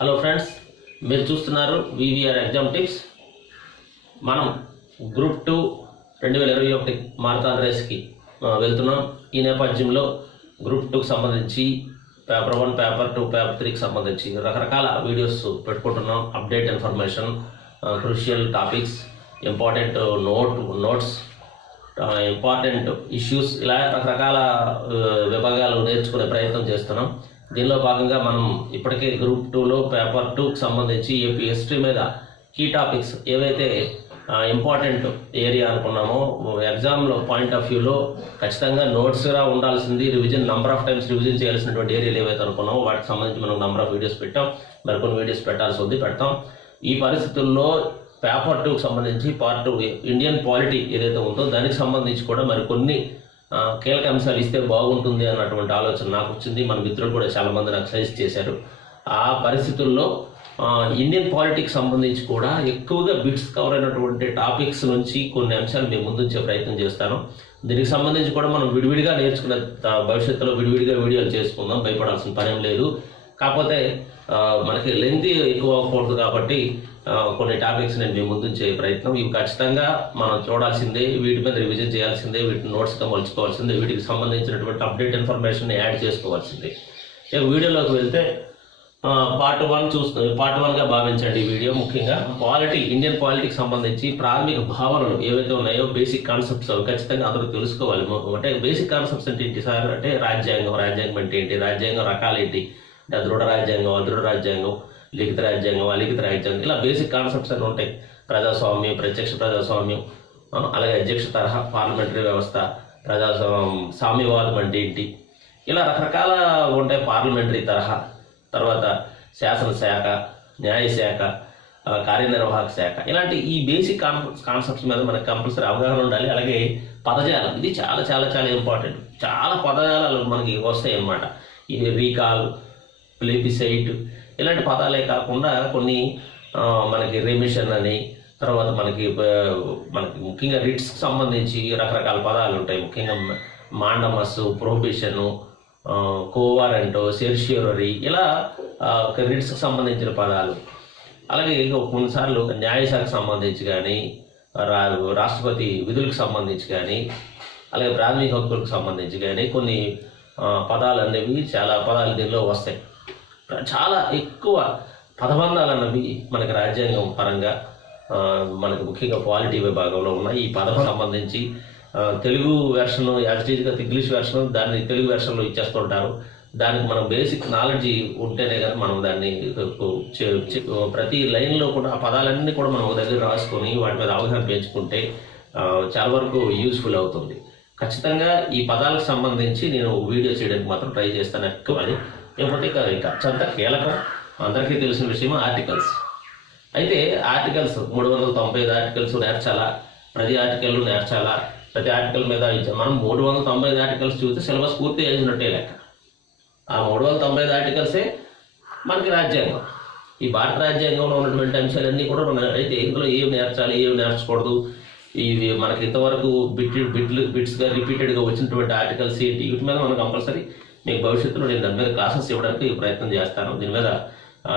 Hello friends, మీరు చూస్తున్నారు VVR exam tips. మనం గ్రూప్ 2 2021 మారథాన్ రేస్కి వెళ్తున్నాం. ఈ నేపథ్యంలో గ్రూప్ 2కి సంబంధించి పేపర్ 1, పేపర్ 2, పేపర్ 3కి సంబంధించి రకరకాల వీడియోస్ పెట్టుకుంటున్నాం. Update information, crucial topics, important notes, important issues, ఇలా రకరకాల విభాగాలు నేర్చుకునే ప్రయత్నం చేస్తున్నాం. దీనిలో భాగంగా మనం ఇప్పటికే గ్రూప్ 2లో పేపర్ 2కి సంబంధించి ఏపీ హిస్టరీ మీద కీ టాపిక్స్ ఏవైతే ఇంపార్టెంట్ ఏరియా అనుకున్నామో, ఎగ్జామ్లో పాయింట్ ఆఫ్ వ్యూలో ఖచ్చితంగా నోట్స్గా ఉండాల్సింది, నంబర్ ఆఫ్ టైమ్స్ రివిజన్ చేయాల్సినటువంటి ఏరియాలు ఏవైతే అనుకున్నామో వాటికి సంబంధించి మనం నంబర్ ఆఫ్ వీడియోస్ పెట్టాం. మరికొన్ని వీడియోస్ పెట్టాల్సి ఉంది, పెడతాం. ఈ పరిస్థితుల్లో పేపర్ 2కి సంబంధించి పార్ట్ 2 ఇండియన్ పాలిటీ ఏదైతే ఉందో దానికి సంబంధించి కూడా మరికొన్ని కీలక అంశాలు ఇస్తే బాగుంటుంది అన్నటువంటి ఆలోచన నాకు వచ్చింది. మన మిత్రులు కూడా చాలామంది నాకు సజెస్ట్ చేశారు. ఆ పరిస్థితుల్లో ఇండియన్ పాలిటిక్స్ సంబంధించి కూడా ఎక్కువగా బిట్స్ కవర్ అయినటువంటి టాపిక్స్ నుంచి కొన్ని అంశాలు మేము ముందుంచే ప్రయత్నం చేస్తాను. దీనికి సంబంధించి కూడా మనం విడివిడిగా నేర్చుకునే భవిష్యత్తులో విడివిడిగా వీడియోలు చేసుకుందాం, భయపడాల్సిన పనేం లేదు. కాకపోతే మనకి లెంత్ ఎక్కువ అవ్వకూడదు కాబట్టి కొన్ని టాపిక్స్ నేను మేము ముందుంచే ప్రయత్నం. ఇవి ఖచ్చితంగా మనం చూడాల్సిందే, వీటి మీద రివిజన్ చేయాల్సిందే, వీటిని నోట్స్గా మలుచుకోవాల్సిందే, వీటికి సంబంధించినటువంటి అప్డేట్ ఇన్ఫర్మేషన్ యాడ్ చేసుకోవాల్సిందే. ఇక వీడియోలోకి వెళ్తే పార్ట్ 1గా భావించండి. ఈ వీడియో ముఖ్యంగా ఇండియన్ పాలిటిక్స్ సంబంధించి ప్రాథమిక భావనలు ఏవైతే ఉన్నాయో, బేసిక్ కాన్సెప్ట్స్ అవి ఖచ్చితంగా అందరూ తెలుసుకోవాలి. అంటే బేసిక్ కాన్సెప్ట్స్ అంటే ఏంటి సార్ అంటే రాజ్యాంగం అంటే ఏంటి, రాజ్యాంగం రకాలు ఏంటి, అంటే దృఢ రాజ్యాంగం, అదృఢ రాజ్యాంగం, లిఖిత రాజ్యాంగం, అలిఖిత రాజ్యాంగం, ఇలా బేసిక్ కాన్సెప్ట్స్ అన్నీ ఉంటాయి. ప్రజాస్వామ్యం, ప్రత్యక్ష ప్రజాస్వామ్యం, అలాగే అధ్యక్ష తరహా పార్లమెంటరీ వ్యవస్థ, సామ్యవాదం అంటే ఏంటి, ఇలా రకరకాల ఉంటాయి. పార్లమెంటరీ తరహా, తర్వాత శాసనశాఖ, న్యాయశాఖ, కార్యనిర్వాహక శాఖ, ఇలాంటి ఈ బేసిక్ కాన్సెప్ట్స్ మీద మనకు కంపల్సరీ అవగాహన ఉండాలి. అలాగే పదజాలం, ఇది చాలా చాలా చాలా ఇంపార్టెంట్. చాలా పదజాలాలు మనకి వస్తాయి అన్నమాట. ఈ రీకాల్, ప్లేబిసైట్, ఇలాంటి పదాలే కాకుండా కొన్ని మనకి రెమిషన్ అని, తర్వాత మనకి ముఖ్యంగా రిట్స్కి సంబంధించి రకరకాల పదాలు ఉంటాయి. ముఖ్యంగా మాండమస్, ప్రొహిబిషను, కోవారెంటో, సెర్షియరీ, ఇలా రిట్స్కి సంబంధించిన పదాలు. అలాగే కొన్నిసార్లు న్యాయశాఖకు సంబంధించి కానీ, రాష్ట్రపతి విధులకు సంబంధించి కానీ, అలాగే ప్రాథమిక హక్కులకు సంబంధించి కానీ కొన్ని పదాలు అనేవి, చాలా పదాలు దీనిలో వస్తాయి. చాలా ఎక్కువ పదబంధాలు అన్నవి మనకి రాజ్యాంగం పరంగా మనకు ముఖ్యంగా పాలిటీ విభాగంలో ఉన్నాయి. ఈ పదం సంబంధించి తెలుగు వెర్షన్ యాజిటీజ్గా ఇంగ్లీష్ వెర్షన్ దాన్ని తెలుగు వెర్షన్లో ఇచ్చేస్తుంటారు. దానికి మనం బేసిక్ నాలెడ్జ్ ఉంటేనే కానీ మనం దాన్ని ప్రతి లైన్లో కూడా ఆ పదాలన్నీ కూడా మనం ఒక దగ్గర రాసుకొని వాటి మీద అవగాహన పెంచుకుంటే చాలా వరకు యూజ్ఫుల్ అవుతుంది. ఖచ్చితంగా ఈ పదాలకు సంబంధించి నేను వీడియో చేయడానికి మాత్రం ట్రై చేస్తాను ఎక్కువ. అని లేకపోతే ఇక అత్యంత కీలకం, అందరికీ తెలిసిన విషయం ఆర్టికల్స్. అయితే ఆర్టికల్స్ 395 ఆర్టికల్స్ నేర్చాలా, ప్రతి ఆర్టికల్ నేర్చాలా, ప్రతి ఆర్టికల్ మీద మనం 395 ఆర్టికల్స్ చూస్తే సిలబస్ పూర్తి చేసినట్టే లెక్క. ఆ 395 ఆర్టికల్సే మనకి రాజ్యాంగం. ఈ భారత రాజ్యాంగంలో ఉన్నటువంటి అంశాలన్నీ కూడా మనం అయితే ఇందులో ఏమి నేర్చాలి, ఏమి నేర్చకూడదు, ఇవి మనకి ఇంతవరకు బిట్స్గా రిపీటెడ్గా వచ్చినటువంటి ఆర్టికల్స్ ఏంటి, వీటి మీద మనం కంపల్సరీ మీకు భవిష్యత్తులో నేను దాని మీద క్లాసెస్ ఇవ్వడానికి ప్రయత్నం చేస్తాను. దీని మీద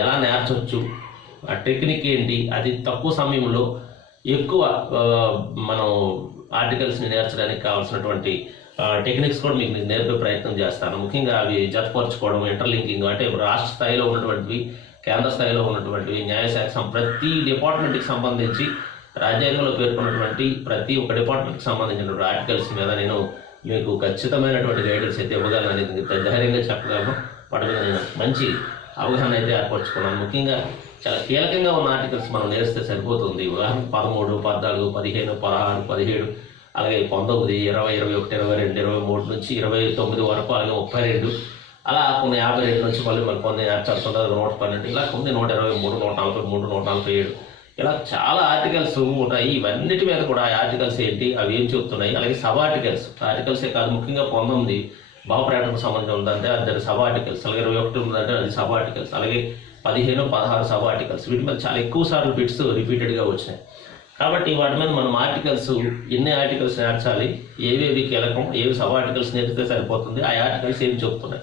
ఎలా నేర్చవచ్చు, ఆ టెక్నిక్ ఏంటి, అది తక్కువ సమయంలో ఎక్కువ మనం ఆర్టికల్స్ని నేర్చడానికి కావాల్సినటువంటి టెక్నిక్స్ కూడా మీకు నేర్పే ప్రయత్నం చేస్తాను. ముఖ్యంగా అవి జతపరచుకోవడం, ఇంటర్లింకింగ్, అంటే రాష్ట్ర స్థాయిలో ఉన్నటువంటివి, కేంద్ర స్థాయిలో ఉన్నటువంటివి, న్యాయశాఖ ప్రతి డిపార్ట్మెంట్కి సంబంధించి రాజ్యాంగంలో పేర్కొన్నటువంటి ప్రతి ఒక్క డిపార్ట్మెంట్కి సంబంధించినటువంటి ఆర్టికల్స్ మీద నేను మీకు ఖచ్చితమైనటువంటి గైడెన్స్ అయితే ఇవ్వగలను అనేది ధైర్యంగా చెప్పగలను. వాటి మీద నేను మంచి అవగాహన అయితే ఏర్పరచుకున్నాను. ముఖ్యంగా చాలా కీలకంగా ఉన్న ఆర్టికల్స్ మనం నేర్స్తే సరిపోతుంది. ఉదాహరణ 13, 14, 15, 16, 17, అలాగే 19, 20, 21, 22, 23 నుంచి 29 వరకు, అలాగే 32, అలా కొన్ని 52 నుంచి మళ్ళీ మనకు కొన్ని నేర్చాల్సింటుంది. 112, ఇలా కొన్ని 123, 143, 147, ఇలా చాలా ఆర్టికల్స్ ఉన్నాయి. ఇవన్నిటి మీద కూడా ఆర్టికల్స్ ఏంటి, అవి ఏం చెప్తున్నాయి, అలాగే సబ్ ఆర్టికల్సే కాదు, ముఖ్యంగా 19 భావప్రకటనకు సంబంధించి ఉందంటే అది సబ్ ఆర్టికల్స్, అలాగే 21 ఉందంటే అది సబ్ ఆర్టికల్స్, అలాగే 15, 16 సబ్ ఆర్టికల్స్. వీటి మీద చాలా ఎక్కువ సార్లు బిట్స్ రిపీటెడ్గా వచ్చినాయి. కాబట్టి వాటి మీద మనం ఆర్టికల్స్, ఎన్ని ఆర్టికల్స్ నేర్చాలి, ఏవేవి కీలకం, ఏవి సబ్ ఆర్టికల్స్ నేర్పితే సరిపోతుంది, ఆ ఆర్టికల్స్ ఏమి చెప్తున్నాయి,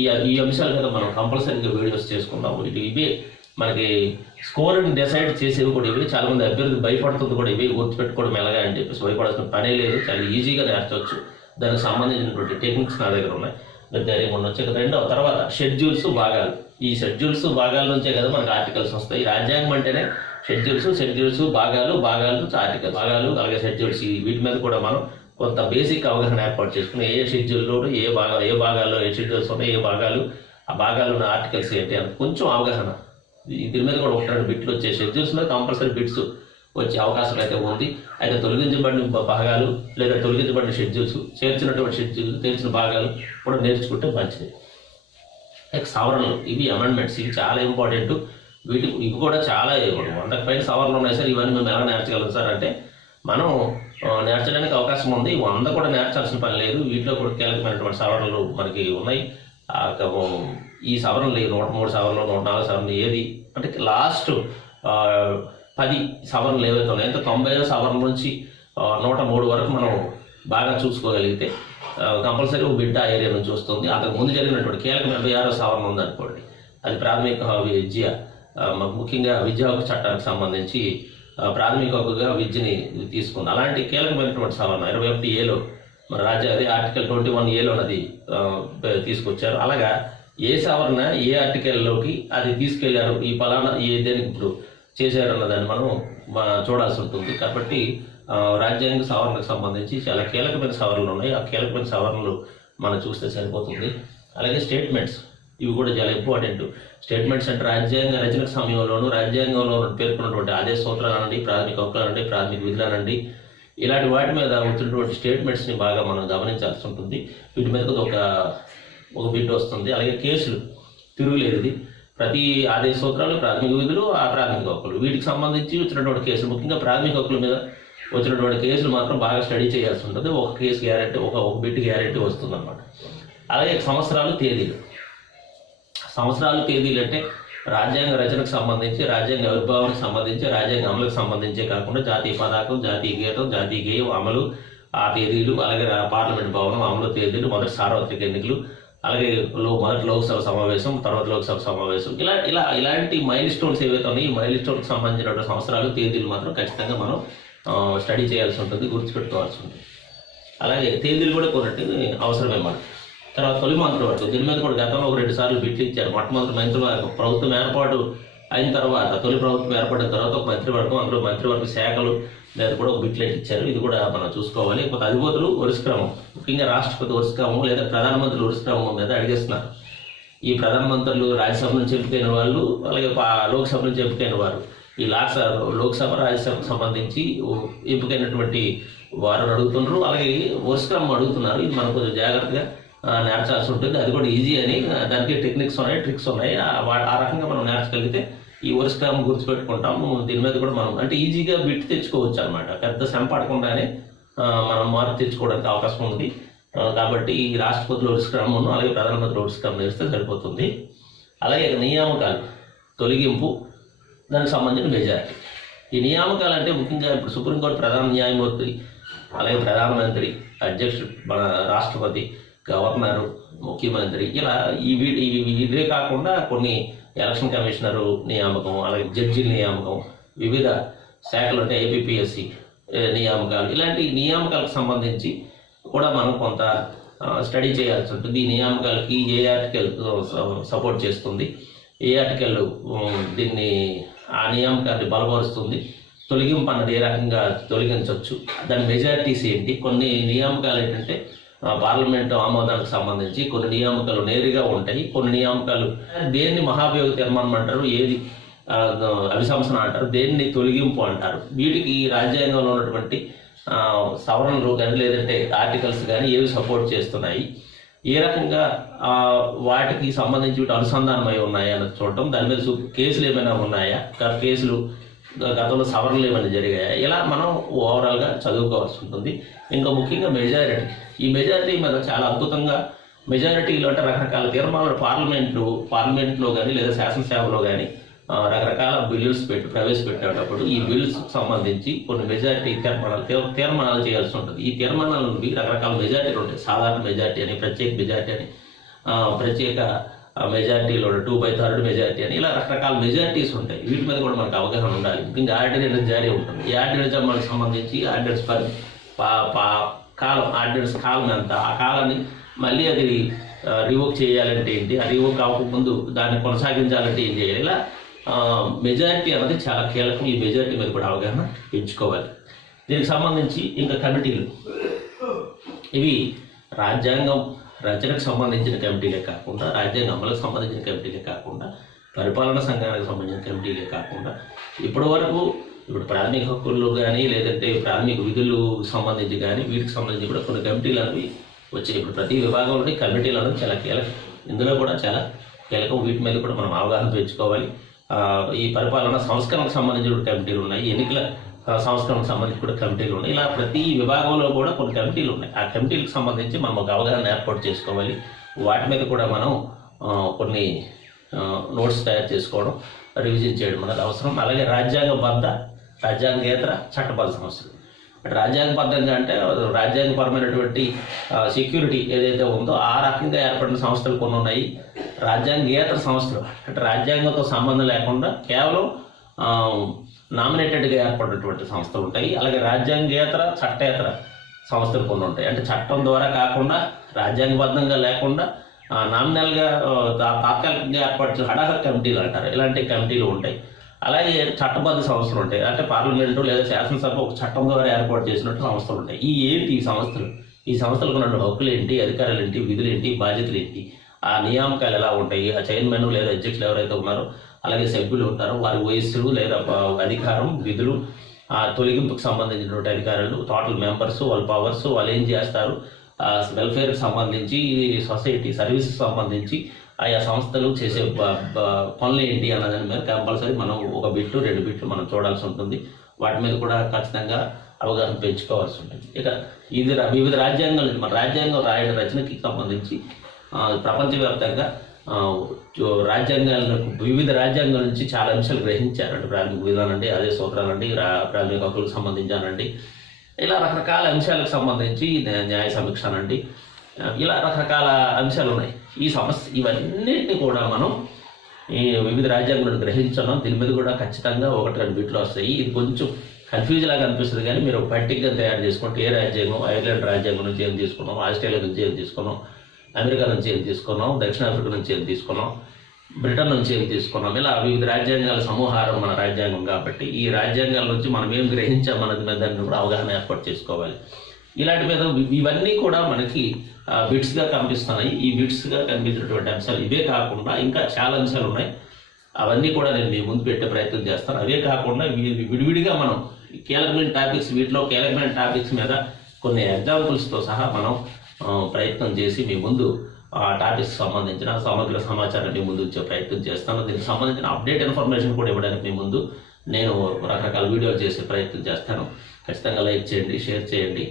ఈ అంశాల మీద మనం కంపల్సరీగా వీడియోస్ చేసుకుందాం. ఇవే మనకి స్కోర్ని డిసైడ్ చేసేవి కూడా ఇవి. చాలామంది అభ్యర్థి భయపడుతుంది కూడా ఇవి గుర్తుపెట్టుకోవడం ఎలాగా అని చెప్పేసి భయపడాల్సిన పనే లేదు, చాలా ఈజీగా నేర్చవచ్చు. దానికి సంబంధించినటువంటి టెక్నిక్స్ నా దగ్గర ఉన్నాయి. ధైర్యం ఉండొచ్చు. రెండవ తర్వాత షెడ్యూల్స్ భాగాలు. ఈ షెడ్యూల్స్ భాగాల నుంచే కదా మనకి ఆర్టికల్స్ వస్తాయి. రాజ్యాంగం అంటేనే షెడ్యూల్స్ భాగాలు ఆర్టికల్స్, భాగాలు అలాగే షెడ్యూల్స్. వీటి మీద కూడా మనం కొంత బేసిక్ అవగాహన ఏర్పాటు చేసుకుని ఏ షెడ్యూల్లో ఏ భాగాల్లో ఏ షెడ్యూల్స్ ఉన్నాయి, ఏ భాగాలు, ఆ భాగాలు ఉన్న ఆర్టికల్స్ ఏంటి అని కొంచెం అవగాహన. దీని మీద కూడా 1-2 బిట్లు వచ్చే షెడ్యూల్స్ మీద కంపల్సరీ బిట్స్ వచ్చే అవకాశం అయితే ఉంది. అయితే తొలగించబడిన భాగాలు లేదా తొలగించబడిన షెడ్యూల్స్, చేర్చినటువంటి షెడ్యూల్స్, తెలిసిన భాగాలు కూడా నేర్చుకుంటే మంచిది. సవరణలు, ఇవి అమెండ్మెంట్స్, ఇవి చాలా ఇంపార్టెంట్. ఇవి కూడా చాలా 100కి పైన సవరణలు ఉన్నాయి సార్. ఇవన్నీ మేము ఎలా నేర్చగలం సార్ అంటే మనం నేర్చడానికి అవకాశం ఉంది. 100 కూడా నేర్చాల్సిన పని లేదు. వీటిలో కూడా కీలకమైనటువంటి సవరణలు మనకి ఉన్నాయి. ఈ సవరణలు 103 సవరణలు, 104 సవరణలు, ఏది అంటే లాస్ట్ 10 సవరణలు ఏవైతే ఉన్నాయో, అంటే 90 సవరణ నుంచి 103 వరకు మనం బాగా చూసుకోగలిగితే కంపల్సరీ ఒక బిడ్డ ఏరియా నుంచి వస్తుంది. అంతకు ముందు జరిగినటువంటి కీలకం 86 సవరణ ఉందనుకోండి, అది ప్రాథమిక విద్య, ముఖ్యంగా విద్యా హక్కు చట్టానికి సంబంధించి ప్రాథమిక హక్కుగా విద్యని తీసుకుంది. అలాంటి కీలకమైనటువంటి సవరణ 21A మన అదే ఆర్టికల్ 21A అది తీసుకొచ్చారు. అలాగా ఏ సవరణ ఏ ఆర్టికల్లోకి అది తీసుకెళ్లారు, ఈ పలానా దేనికి ఇప్పుడు చేశారన్నదాన్ని మనం చూడాల్సి ఉంటుంది. కాబట్టి రాజ్యాంగ సవరణకు సంబంధించి చాలా కీలకమైన సవరణలు ఉన్నాయి. ఆ కీలకమైన సవరణలు మనం చూస్తే సరిపోతుంది. అలాగే స్టేట్మెంట్స్, ఇవి కూడా చాలా ఇంపార్టెంట్. స్టేట్మెంట్స్ అంటే రాజ్యాంగ రచన సమయంలోనూ రాజ్యాంగంలో పేర్కొన్నటువంటి ఆదేశ సూత్రాలనండి, ప్రాథమిక హక్కులనండి, ప్రాథమిక విధులనండి, ఇలాంటి వాటి మీద వచ్చినటువంటి స్టేట్మెంట్స్ని బాగా మనం గమనించాల్సి ఉంటుంది. వీటి మీద ఒక బిట్ వస్తుంది. అలాగే కేసులు తిరుగులేదు. ఇది ప్రతి ఆదేశ సూత్రాలు, ప్రాథమిక విధులు, ఆ ప్రాథమిక హక్కులు, వీటికి సంబంధించి వచ్చినటువంటి కేసులు, ముఖ్యంగా ప్రాథమిక హక్కుల మీద వచ్చినటువంటి కేసులు మాత్రం బాగా స్టడీ చేయాల్సి ఉంటుంది. ఒక కేసు గ్యారెంటీ, ఒక బిట్ గ్యారెంటీ వస్తుంది అన్నమాట. అలాగే సంవత్సరాలు, తేదీలు అంటే రాజ్యాంగ రచనకు సంబంధించి, రాజ్యాంగ ఆవిర్భావానికి సంబంధించి, రాజ్యాంగ అమలుకు సంబంధించే కాకుండా జాతీయ పతాకం, జాతీయ గీతం, జాతీయ గేయం అమలు, ఆ తేదీలు, అలాగే పార్లమెంట్ భవనం అమలు తేదీలు, మొదటి సార్వత్రిక ఎన్నికలు, అలాగే మొదటి లోక్సభ సమావేశం, తర్వాత లోక్సభ సమావేశం, ఇలాంటి మైల్ స్టోన్స్ ఏవైతే ఉన్నాయి, ఈ మైల్ స్టోన్కి సంబంధించిన సంవత్సరాలు, తేదీలు మాత్రం ఖచ్చితంగా మనం స్టడీ చేయాల్సి ఉంటుంది, గుర్తుపెట్టుకోవాల్సి ఉంటుంది. అలాగే తేదీలు కూడా కొన్నట్టు అవసరమే మనకి. తర్వాత తొలి మంత్రివర్గం, దీని మీద కూడా గతంలో 2 సార్లు బిట్లు ఇచ్చారు. మొట్టమొదటి ప్రభుత్వం ఏర్పాటు అయిన తర్వాత, తొలి ప్రభుత్వం ఏర్పడిన తర్వాత ఒక మంత్రివర్గం, అందులో మంత్రివర్గ శాఖలు మీద కూడా ఒక బిట్లెట్ ఇచ్చారు. ఇది కూడా మనం చూసుకోవాలి. కొత్త అధిపతులు వరుసక్రమం, ముఖ్యంగా రాష్ట్రపతి వరుసక్రమం లేదా ప్రధానమంత్రి వరుసక్రమం మీద అడిగేస్తున్నారు. ఈ ప్రధానమంత్రులు రాజ్యసభ నుంచి ఎంపికైన వాళ్ళు, అలాగే లోక్సభ నుంచి ఎంపికైన వారు, ఈ లోక్సభ రాజ్యసభకు సంబంధించి ఎంపికైనటువంటి వారు అడుగుతున్నారు. అలాగే వరుసక్రమం అడుగుతున్నారు. ఇది మనం కొంచెం జాగ్రత్తగా నేర్చాల్సి ఉంటుంది. అది కూడా ఈజీ అని, దానికి టెక్నిక్స్ ఉన్నాయి, ట్రిక్స్ ఉన్నాయి. ఆ రకంగా మనం నేర్చగలిగితే ఈ వరుసక్రమం గుర్తుపెట్టుకుంటాము. దీని మీద కూడా మనం అంటే ఈజీగా బిట్ తెచ్చుకోవచ్చు అనమాట. పెద్ద శ్రమ పడకుండానే మనం మార్పు తెచ్చుకోవడానికి అవకాశం ఉంది. కాబట్టి ఈ రాష్ట్రపతుల వరుసక్రమం, అలాగే ప్రధానమంత్రి వరుసక్రమం నేర్స్తే సరిపోతుంది. అలాగే నియామకాలు, తొలగింపు, దానికి సంబంధించిన మెజారిటీ. ఈ నియామకాలు అంటే ముఖ్యంగా ఇప్పుడు సుప్రీంకోర్టు ప్రధాన న్యాయమూర్తి, అలాగే ప్రధానమంత్రి, అధ్యక్షుడు, మన రాష్ట్రపతి, గవర్నరు, ముఖ్యమంత్రి, ఇలా ఇవే కాకుండా కొన్ని ఎలక్షన్ కమిషనరు నియామకం, అలాగే జడ్జీల నియామకం, వివిధ శాఖలు అంటే APPSC నియామకాలు, ఇలాంటి నియామకాలకు సంబంధించి కూడా మనం కొంత స్టడీ చేయాల్సి ఉంటుంది. ఈ నియామకాలకి ఏ ఆర్టికల్ సపోర్ట్ చేస్తుంది, ఏ ఆర్టికల్ దీన్ని ఆ నియామకాన్ని బలపరుస్తుంది, తొలగింపు అన్నది ఏ రకంగా తొలగించవచ్చు, దాని మెజారిటీస్ ఏంటి. కొన్ని నియామకాలు ఏంటంటే పార్లమెంటు ఆమోదానికి సంబంధించి కొన్ని నియామకాలు నేరుగా ఉంటాయి, కొన్ని నియామకాలు దేన్ని మహాభియోగ తీర్మానం అంటారు, ఏది అభిశంసన అంటారు, దేన్ని తొలగింపు అంటారు. వీటికి రాజ్యాంగంలో ఉన్నటువంటి సవరణలు కానీ లేదంటే ఆర్టికల్స్ కానీ ఏవి సపోర్ట్ చేస్తున్నాయి, ఏ రకంగా వాటికి సంబంధించి వీటి అనుసంధానమై ఉన్నాయా అన్నది చూడటం, దాని మీద కేసులు ఏమైనా ఉన్నాయా, కేసులు గతంలో సవరణలు ఏమైనా జరిగాయా, ఇలా మనం ఓవరాల్గా చదువుకోవాల్సి ఉంటుంది. ఇంకా ముఖ్యంగా మెజారిటీ, ఈ మెజారిటీ మీద చాలా అద్భుతంగా మెజారిటీలో అంటే రకరకాల తీర్మానాలు పార్లమెంట్లో కానీ లేదా శాసనసభలో కానీ రకరకాల బిల్లులు ప్రవేశపెట్టేటప్పుడు ఈ బిల్స్ సంబంధించి కొన్ని మెజారిటీ తీర్మానాలు చేయాల్సి ఉంటుంది. ఈ తీర్మానాల నుండి రకరకాల మెజారిటీలు ఉంటాయి. సాధారణ మెజారిటీ అని, ప్రత్యేక మెజారిటీ అని, ప్రత్యేక మెజారిటీలో 2/3 మెజారిటీ అని ఇలా రకరకాల మెజారిటీస్ ఉంటాయి. వీటి మీద కూడా మనకు అవగాహన ఉండాలి. ఇంకా ఆర్డినెన్స్ జారీ ఉంటుంది. ఈ ఆర్డినెన్స్ మనకు సంబంధించి ఆర్డినెన్స్ కాలం, ఆర్డినెన్స్ కాలం ఎంత, ఆ కాలాన్ని మళ్ళీ అది రివోక్ చేయాలంటే ఏంటి, ఆ రివోక్ అవ్వకముందు దాన్ని కొనసాగించాలంటే ఏం చేయాలి, ఇలా మెజారిటీ అనేది చాలా కీలకం. ఈ మెజారిటీ మీద కూడా అవగాహన పెంచుకోవాలి. దీనికి సంబంధించి ఇంకా కమిటీలు, ఇవి రాజ్యాంగం రచనకు సంబంధించిన కమిటీలే కాకుండా, రాజ్యాంగ అమలుకు సంబంధించిన కమిటీలే కాకుండా, పరిపాలనా సంఘానికి సంబంధించిన కమిటీలే కాకుండా, ఇప్పుడు ప్రాథమిక హక్కులు కానీ లేదంటే ప్రాథమిక విధులకు సంబంధించి కానీ వీటికి సంబంధించి కూడా కొన్ని కమిటీలు అనేవి వచ్చాయి. ఇప్పుడు ప్రతి విభాగంలోని కమిటీలు అనేవి చాలా కీలకం. ఇందులో కూడా చాలా కీలకం. వీటి మీద కూడా మనం అవగాహన పెంచుకోవాలి. ఈ పరిపాలనా సంస్కరణకు సంబంధించిన కమిటీలు ఉన్నాయి, ఎన్నికల సంస్కరణకు సంబంధించి కూడా కమిటీలు ఉన్నాయి. ఇలా ప్రతి విభాగంలో కూడా కొన్ని కమిటీలు ఉన్నాయి. ఆ కమిటీలకు సంబంధించి మనం ఒక అవగాహన ఏర్పాటు చేసుకోవాలి. వాటి మీద కూడా మనం కొన్ని నోట్స్ తయారు చేసుకోవడం, రివిజన్ చేయడం అనేది అవసరం. అలాగే రాజ్యాంగేతర చట్టబద్ధ సంస్థలు, రాజ్యాంగబద్ధంగా అంటే రాజ్యాంగపరమైనటువంటి సెక్యూరిటీ ఏదైతే ఉందో ఆ రకంగా ఏర్పడిన సంస్థలు కొన్ని ఉన్నాయి. రాజ్యాంగేతర సంస్థలు అంటే రాజ్యాంగంతో సంబంధం లేకుండా కేవలం నామినేటెడ్గా ఏర్పడినటువంటి సంస్థలు ఉంటాయి. అలాగే రాజ్యాంగేతర చట్టేతర సంస్థలు కొన్ని ఉంటాయి. అంటే చట్టం ద్వారా కాకుండా, రాజ్యాంగబద్ధంగా లేకుండా నామినల్గా తాత్కాలికంగా ఏర్పరిచిన హడాహక్ కమిటీలు అంటారు. ఇలాంటి కమిటీలు ఉంటాయి. అలాగే చట్టబద్ధ సంస్థలు ఉంటాయి. అంటే పార్లమెంటు లేదా శాసనసభ ఒక చట్టం ద్వారా ఏర్పాటు చేసినట్టు సంస్థలు ఉంటాయి. ఈ సంస్థలకు ఉన్న హక్కులు ఏంటి, అధికారాలు ఏంటి, విధులు ఏంటి, బాధ్యతలు ఏంటి, ఆ నియామకాలు ఎలా ఉంటాయి, ఆ చైర్మన్ లేదా అధ్యక్షులు ఎవరైతే ఉన్నారో, అలాగే సభ్యులు ఉంటారో వారి వయస్సులు లేదా అధికారం, విధులు, ఆ తొలగింపుకు సంబంధించినటువంటి అధికారులు, టోటల్ మెంబర్స్, వాళ్ళ పవర్స్, వాళ్ళు ఏం చేస్తారు, వెల్ఫేర్కి సంబంధించి, సొసైటీ సర్వీసెస్ సంబంధించి ఆయా సంస్థలు చేసే పనులు ఏంటి అన్నదాని మీద కంపల్సరీ మనం 1 బిట్ 2 బిట్లు మనం చూడాల్సి ఉంటుంది. వాటి మీద కూడా ఖచ్చితంగా అవగాహన పెంచుకోవాల్సి ఉంటుంది. ఇక ఇది వివిధ రాజ్యాంగాలు, మన రాజ్యాంగం రాయడం రచనకి సంబంధించి ప్రపంచవ్యాప్తంగా వివిధ రాజ్యాంగాల నుంచి చాలా అంశాలు గ్రహించారు. అంటే ప్రాథమిక విధానండి, అదే సూత్రాలండి, ప్రాథమిక హక్కులకు సంబంధించానండి, ఇలా రకరకాల అంశాలకు సంబంధించి న్యాయ సమీక్ష అనండి, ఇలా రకరకాల అంశాలు ఉన్నాయి. ఇవన్నిటిని కూడా మనం ఈ వివిధ రాజ్యాంగాలను గ్రహించడం, దీని మీద కూడా ఖచ్చితంగా 1-2 బిట్లు వస్తాయి. ఇది కొంచెం కన్ఫ్యూజ్ లాగా అనిపిస్తుంది, కానీ మీరు ఒక పట్టికగా తయారు చేసుకుంటే ఏ రాజ్యాంగం, ఐర్లాండ్ రాజ్యాంగం నుంచి ఏం తీసుకున్నాం, ఆస్ట్రేలియా నుంచి ఏం తీసుకున్నాం, అమెరికా నుంచి ఏం తీసుకున్నాం, దక్షిణాఫ్రికా నుంచి ఏం తీసుకున్నాం, బ్రిటన్ నుంచి ఏం తీసుకున్నాం, ఇలా వివిధ రాజ్యాంగాల సమూహారం మన రాజ్యాంగం. కాబట్టి ఈ రాజ్యాంగాల నుంచి మనం ఏం గ్రహించామన్నది మీద దాన్ని కూడా అవగాహన ఏర్పాటు చేసుకోవాలి. ఇలాంటి మీద ఇవన్నీ కూడా మనకి బిట్స్గా కనిపిస్తున్నాయి. ఈ బిట్స్గా కనిపించినటువంటి అంశాలు ఇవే కాకుండా ఇంకా చాలా అంశాలు ఉన్నాయి. అవన్నీ కూడా నేను మీ ముందు పెట్టే ప్రయత్నం చేస్తాను. అవే కాకుండా విడివిడిగా మనం కీలకమైన టాపిక్స్, వీటిలో కీలకమైన టాపిక్స్ మీద కొన్ని ఎగ్జాంపుల్స్తో సహా మనం ప్రయత్నం చేసి మీ ముందు ఆ టాపిక్స్ సంబంధించిన సమగ్ర సమాచారాన్ని ముందు వచ్చే ప్రయత్నం చేస్తాను. దీనికి సంబంధించిన అప్డేట్ ఇన్ఫర్మేషన్ కూడా ఇవ్వడానికి మీ ముందు నేను రకరకాల వీడియోలు చేసే ప్రయత్నం చేస్తాను. ఖచ్చితంగా లైక్ చేయండి, షేర్ చేయండి,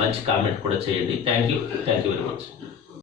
మంచి కామెంట్ కూడా చేయండి. Thank you very much.